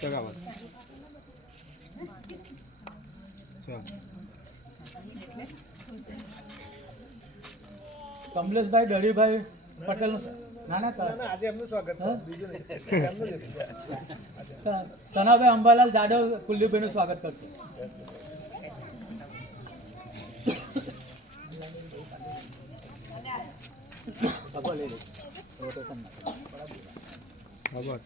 ચાલ. કમલેશભાઈ ડળીભાઈ પટેલ ના ના. આજે એમનું સ્વાગત બીજું સનાભાઈ અંબાલાલ જાદવ કુલદીપભાઈનું સ્વાગત કરશે. લઈ લો. ખબર.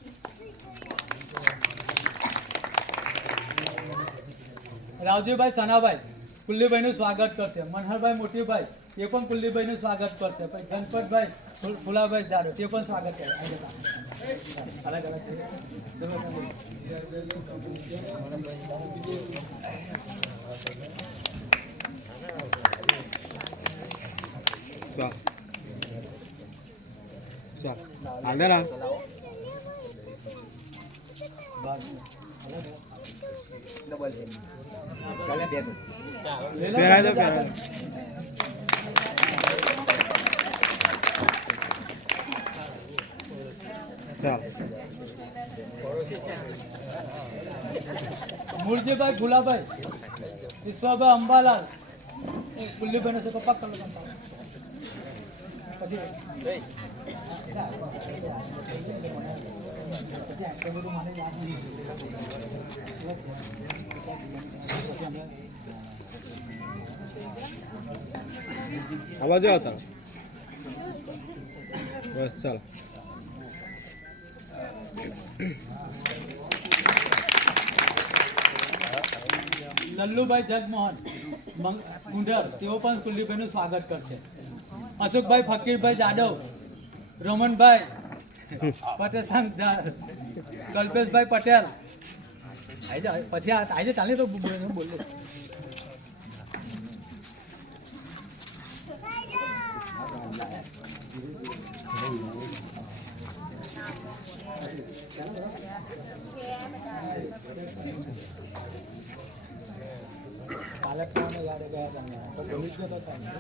રાવજીભાઈ સનાભાઈ કુલ્લીભાઈનું સ્વાગત કરશે. મનહરભાઈ મોટીભાઈ એ પણ કુલ્લીભાઈનું સ્વાગત કરશે. પછી ગણપતભાઈ ફૂલ- ફુલાભાઈ જાડો તે પણ સ્વાગત કરે. અલગ અલગ. ચાલ ચાલ હાલ દે ના બસ. ડબલ છે લઈ લો. પહેરાય મૂળજીભાઈ ભુલાભાઈ વિશ્વાભાઈ અંબાલાલ એ કુલ્લીભાઈનો છે પપ્પા કરો પછી. આ આવતા બસ, ચાલ. લલ્લુભાઈ જગમોહન ગુંડર, તેઓ પણ કુલદીપભાઈનું સ્વાગત કરશે. અશોકભાઈ, ફકીરભાઈ જાદવ રમણભાઈ પટેલ કલ્પેશભાઈ પટેલ. પછી આજે ચાલે તો બોલો બોલો કાલે પણ યાદ ગયા તમને તો ભૂલી ગયો તો તમે.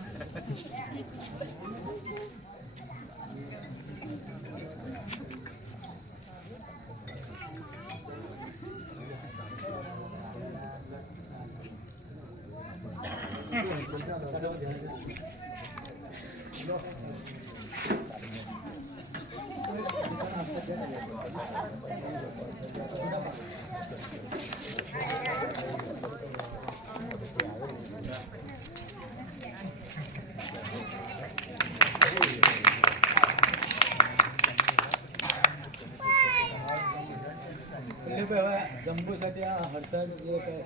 એટલે કે હવે જંબુસર ત્યાં હર્ષદ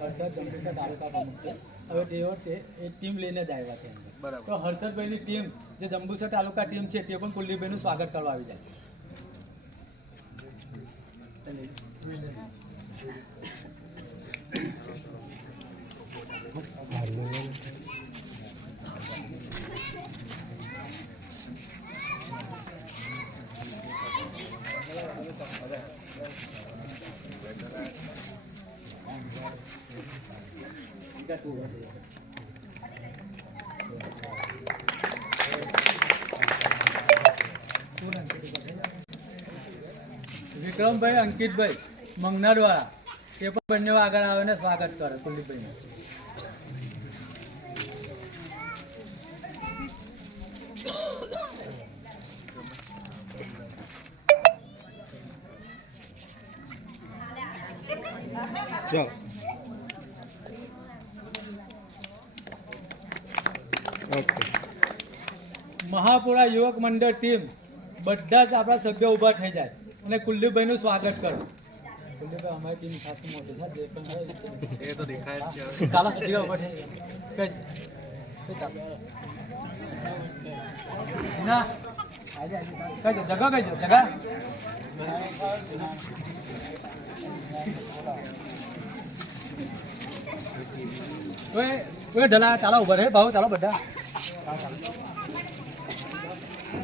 હર્ષદ જંબુસર તાલુકા પ્રમુખ છે. હવે તે વખતે એ ટીમ લઈને જ આવ્યા છે બરાબર. તો હર્ષદભાઈની ટીમ જે જંબુસર તાલુકા ટીમ છે તે પણ કુલદીપભાઈનું સ્વાગત કરવા આવી જાય. વિક્રમભાઈ અંકિતભાઈ મંગનરવાળા. એ પણ બંને આગળ આવીને સ્વાગત કરે કુલદીપભાઈ ચાલ. મહાપુરા યુવક મંડળ ટીમ બધા જ આપણા સભ્યો ઊભા થઈ જાય. અને કુલદીપભાઈનું સ્વાગત કરો. કુલદીપભાઈ અમારી ટીમ ખાસ મોટી છે જે પણ એ તો દેખાય છે ચાલો જીવા ઊભા થઈ. ના. કઈ જગા કઈ જગા. ઢલા ચાલો ઊભા રહે ભાવ ચાલો બધા.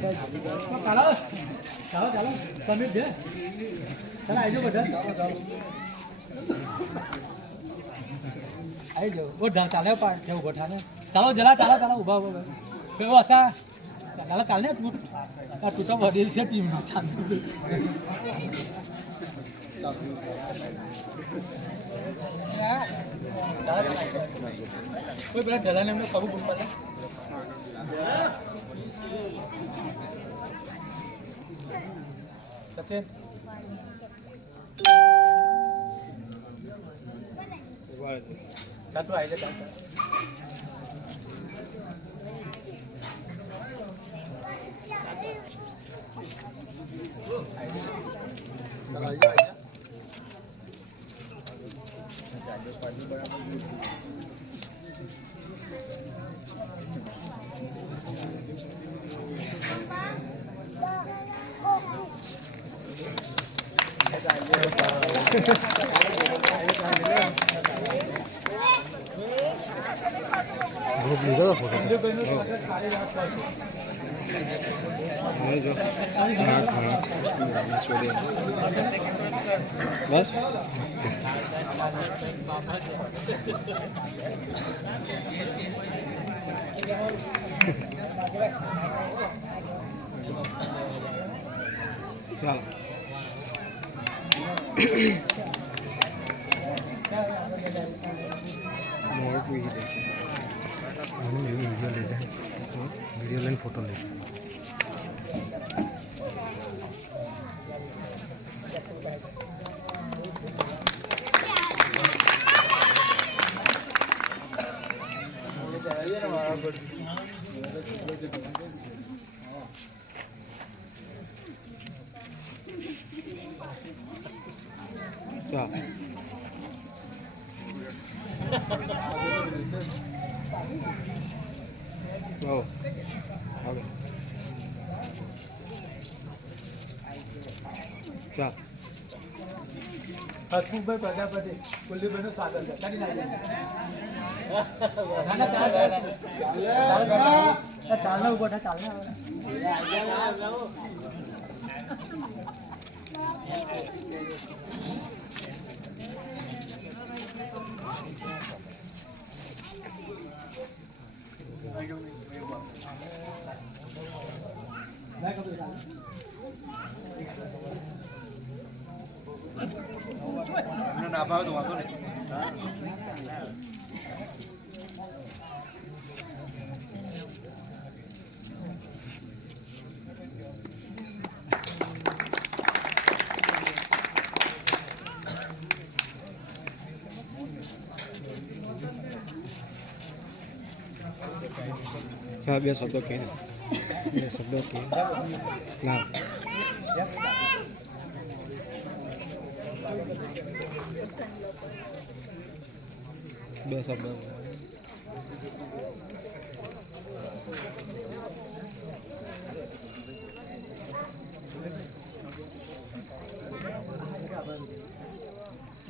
ચાલો ચાલો છે ચાલો આવી જાઓ બધા આવી જાઓ ચાલે પા છે ચાલો જરા ચાલો ચાલો ઊભા ઊભા કેવો આશા ચાલો ચાલ ને તું તું તો વડીલ છે ટીમનો ચાલ કોઈ પેલા ઢલાને એમને કબૂ સચિન ઊભા રહો. ચાતું આવી જાય સંજુભાઈનું Gracias. બસ ચાલો મોર પૂરી દે વીડિયો લઈને ફોટો લે ચાલ આવો આગળ ચાલ હસમુખભાઈ પ્રજાપતિ કુલદીપભાઈનું સ્વાગત છે. ચાલના ઊભો થાય ચાલના હવે. ભાઈ, એમને ના ભાવે તો વાંધો નહીં ચાલ બે શબ્દો કહે બે શબ્દો કહે ના બે શબ્દો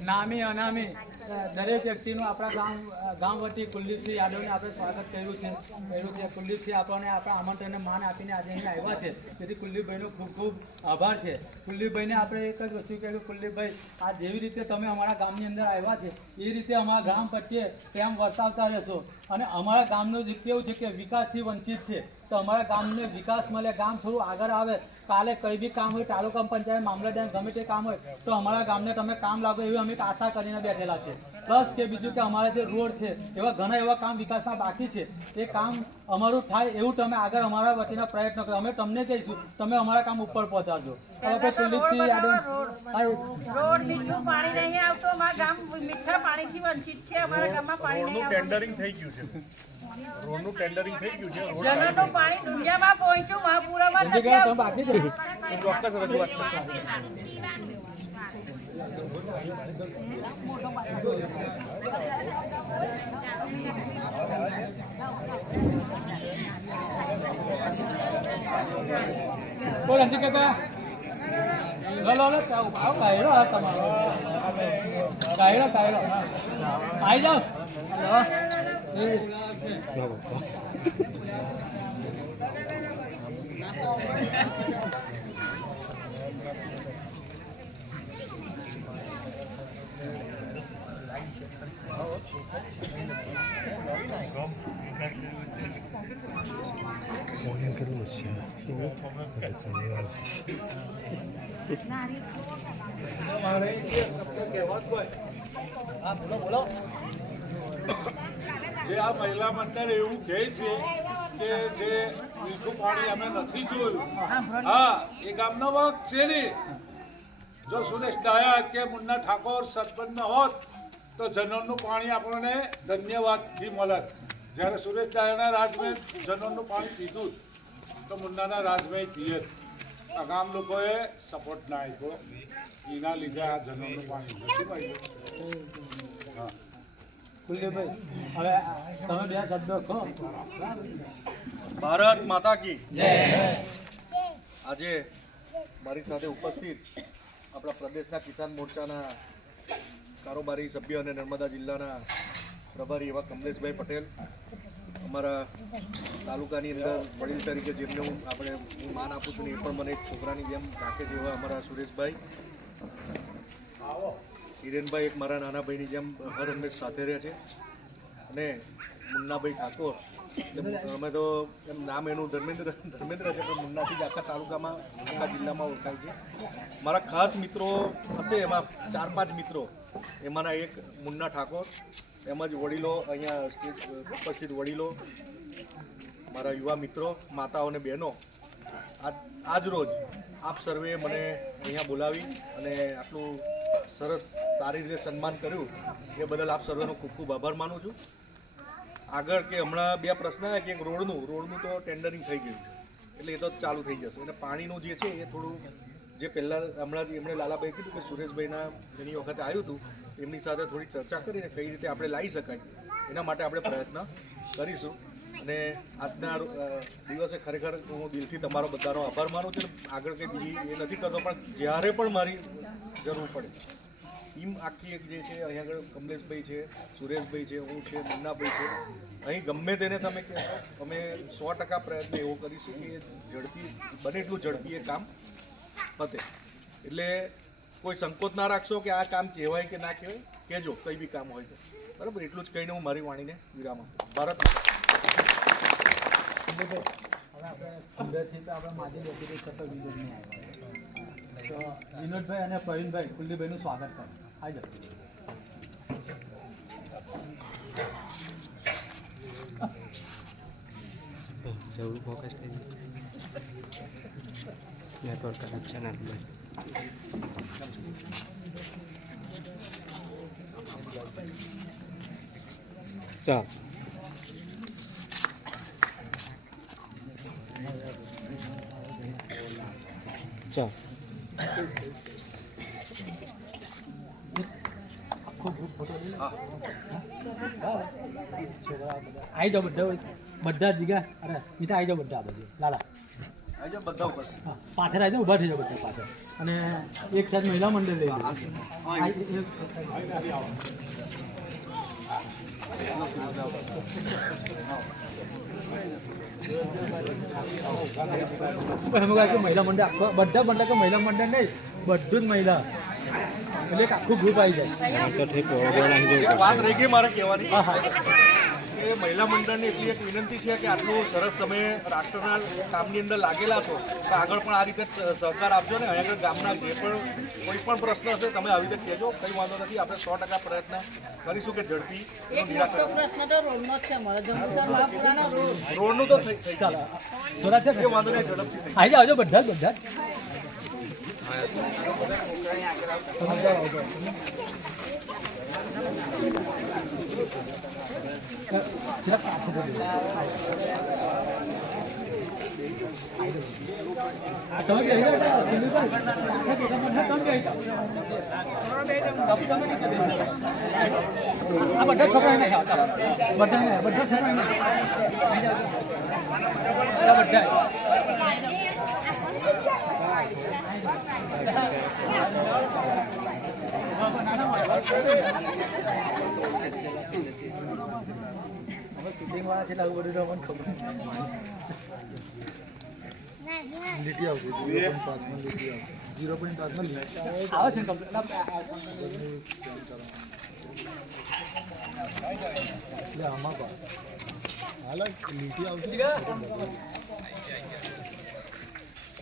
નામી અનામી દરેક વ્યક્તિનું આપણા ગામ ગામ વતી કુલદીપસિંહ યાદવને આપણે સ્વાગત કર્યું છે. કર્યું છે, કુલદીપસિંહ આપણને આપણા આમંત્રણને માન આપીને આજે અહીં આવ્યા છે. તેથી કુલદીપભાઈનો ખૂબ ખૂબ આભાર છે. કુલદીપભાઈને આપણે એક જ વસ્તુ કહ્યું કુલદીપભાઈ, આ જેવી રીતે તમે અમારા ગામની અંદર આવ્યા છે, એ રીતે અમારા ગામ પ્રત્યે પ્રેમ વરસાવતા રહેશો. અને અમારા ગામનું જે કેવું છે કે વિકાસથી વંચિત છે. તો અમારા ગામને વિકાસ મળે, ગામ થોડું આગળ આવે. કાલે કંઈ બી કામ હોય, તાલુકા પંચાયત મામલતદાર ગમે તે કામ હોય, તો અમારા ગામને તમે કામ લાગો એવી અમે આશા કરીને બેઠેલા છે. પ્લસ કે બીજું કે અમારા જે રોડ છે, એવા ઘણા એવા કામ વિકાસના બાકી છે. એ કામ અમારું થાય એવું તમે આગળ અમારા વતીના પ્રયત્ન કરો. અમે તમને કહીશું તમે અમારા કામ ઉપર પહોંચાડજો. હવે કુલદીપસિંહ યાદવ રોડ. મીઠું પાણી નહીં આવતું અમારા ગામ મીઠા પાણીથી વંચિત છે અમારા ગામમાં પાણી નહીં આવતું. ટેન્ડરિંગ થઈ ગયું છે. રોડનું ટેન્ડરિંગ થઈ ગયું છે જનરનું પાણી દુનિયામાં પહોંચ્યું મહાપુરામાં નથી આવતું. બાકી છે ચોક્કસ રજૂઆત કરશે. બોલ અંજી કાકા લો લો લો ચાવ આવ કાયરો આ તમારો કાયરો કાયરો આઈ જાઓ લો. એ, ના બાપા તમારે એ બોલો બોલો જે આ મહિલા મંડળ એવું કહે છે કે જે મીઠું પાણી અમે નથી જોયું. હા, એ ગામનો વાંક છે ને. જો સુરેશ ડાયા કે મુન્ના ઠાકોર સરપંચ હોત, તો જનોરનું પાણી આપણને ધન્યવાદથી મળત. જ્યારે સુરેશ ડાયાના રાજમે જનોરનું પાણી પીધું. તો મુન્નાના રાજભાઈ પીએ અગામ આ ગામ લોકોએ સપોર્ટ ના આપ્યો. એના લીધે આ જનોરનું પાણી નથી મળ્યું હા. કુલદીપભાઈ હવે તમે બે શબ્દો કહો. ભારત માતા કી આજે મારી સાથે ઉપસ્થિત આપણા પ્રદેશના કિસાન મોરચાના કારોબારી સભ્ય અને નર્મદા જિલ્લાના પ્રભારી એવા કમલેશભાઈ પટેલ અમારા તાલુકાની અંદર વડીલ તરીકે જેમને હું આપણે હું માન આપું છું ને એ પણ મને એક છોકરાની જેમ રાખે છે એવા અમારા સુરેશભાઈ. હિરેનભાઈ એક મારા નાના ભાઈની જેમ હર હંમેશ સાથે રહે છે. અને મુન્નાભાઈ ઠાકોર. અમે તો એમ નામ એનું ધર્મેન્દ્ર ધર્મેન્દ્ર છે, પણ મુન્નાથી જ આખા તાલુકામાં, આખા જિલ્લામાં ઓળખાય છે. મારા ખાસ મિત્રો હશે એમાં ચાર પાંચ મિત્રો. એમાંના એક મુન્ના ઠાકોર તેમજ વડીલો અહીંયા ઉપસ્થિત વડીલો, મારા યુવા મિત્રો, માતાઓ અને બહેનો, આજ રોજ આપ સર્વે મને અહીંયા બોલાવી અને આટલું સરસ, સારી રીતે સન્માન કર્યું, એ બદલ આપ સર્વેનો ખૂબ ખૂબ આભાર માનું છું. આગળ કે હમણાં બે પ્રશ્ન આવ્યા કે રોડનું રોડનું તો ટેન્ડરિંગ થઈ ગયું એટલે એ તો ચાલુ થઈ જશે. અને પાણીનું જે છે, એ થોડું જે પહેલાં હમણાં જ એમણે લાલાભાઈ કીધું કે સુરેશભાઈના ઘણી વખતે આવ્યું હતું, એમની સાથે થોડી ચર્ચા કરીને કઈ રીતે આપણે લાવી શકાય. એના માટે આપણે પ્રયત્ન કરીશું. અને આજના દિવસે ખરેખર હું દિલથી તમારો બધાનો આભાર માનું છું. આગળ કંઈ બીજી એ નથી કરતો, પણ જ્યારે પણ મારી જરૂર પડે, ટીમ આખી એક જે છે અહીંયા આગળ કમલેશભાઈ છે, સુરેશભાઈ છે, હું છે, મુન્નાભાઈ છે, અહીં ગમે તેને તમે કહેશો, અમે સો ટકા પ્રયત્ન એવો કરીશું કે ઝડપી, બને એટલું ઝડપી એ કામ પતે. એટલે કોઈ સંકોચ ના રાખશો કે આ કામ કહેવાય કે ના કહેવાય કહેજો કંઈ બી કામ હોય તો. બરાબર? એટલું જ કહીને હું મારી વાણીને વિરામ આપું ભારત હવે આપણે કુંડરથી તો આપણે માજી વ્યક્તિ છતાં વિરોધ નહીં તો વિનોદભાઈ અને પ્રવીણભાઈ કુલદીપભાઈનું સ્વાગત કરો. જાઓ જરૂર ફોકસ થઈ નેટવર્ક કનેક્શન આપી ચાલ ચાલ આવી જાઓ બધા બધા જીગા અરે મીઠા આવી જાઓ બધા આ બાજુ લાલા આવજો બધા ઉપર હા, પાછળ આવી ઊભા થઈ જાવ બધા પાછળ. અને એક સાઈડ મહિલા મંડળ લઈ મહિલા મંડળ આખો બધા મંડળ કે મહિલા મંડળ નહીં બધું જ મહિલા. એટલે આખું ગ્રુપ આવી જાય. તો વાત રહી ગઈ મારે કહેવાની. હા હા. એ મહિલા મંડળની એટલી એક વિનંતી છે કે આટલું સરસ તમે રાષ્ટ્રના કામની અંદર લાગેલા છો તો આગળ પણ આ રીતે સહકાર આપજો ને. અહીંયા આગળ ગામના જે પણ કોઈ પણ પ્રશ્ન હશે તમે આવી રીતે કહેજો. કંઈ વાંધો નથી આપણે સો ટકા પ્રયત્ન કરીશું કે ઝડપી રોડનો જ છે. મારો જંબુસર મહાપુરાનો રોડ. રોડનું તો થઈ ચાલો થોડા વાંધો નહીં ઝડપથી આવી જાઓ આવજો બધા જ બધા જ. આ તમે બી આવી જાઓ, પેલું કરો. પાછળ ભેગા બધા તમે બી આવી જાઓ. તમે નહીં કરી દેજો. આ બધા છોકરા નહીં આવતા બધા નહીં બધા છોકરા નહીં આવી જાઓ. આ બધા શૂટિંગ વાળા છે આવું બધું તો અમને ખબર લીટી આવશે ઝીરો પોઈન્ટ પાંચમાં લીટી આવશે ઝીરો પોઈન્ટ પાંચમાં લીટી આવે આમાં પણ હાલ લીટી આવશે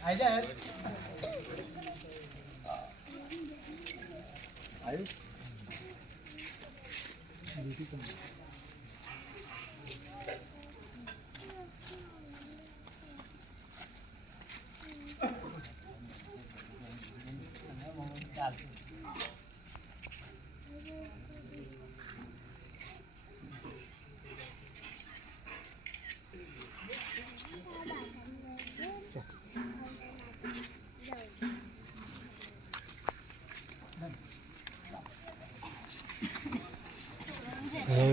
આઈ જાય એક વાત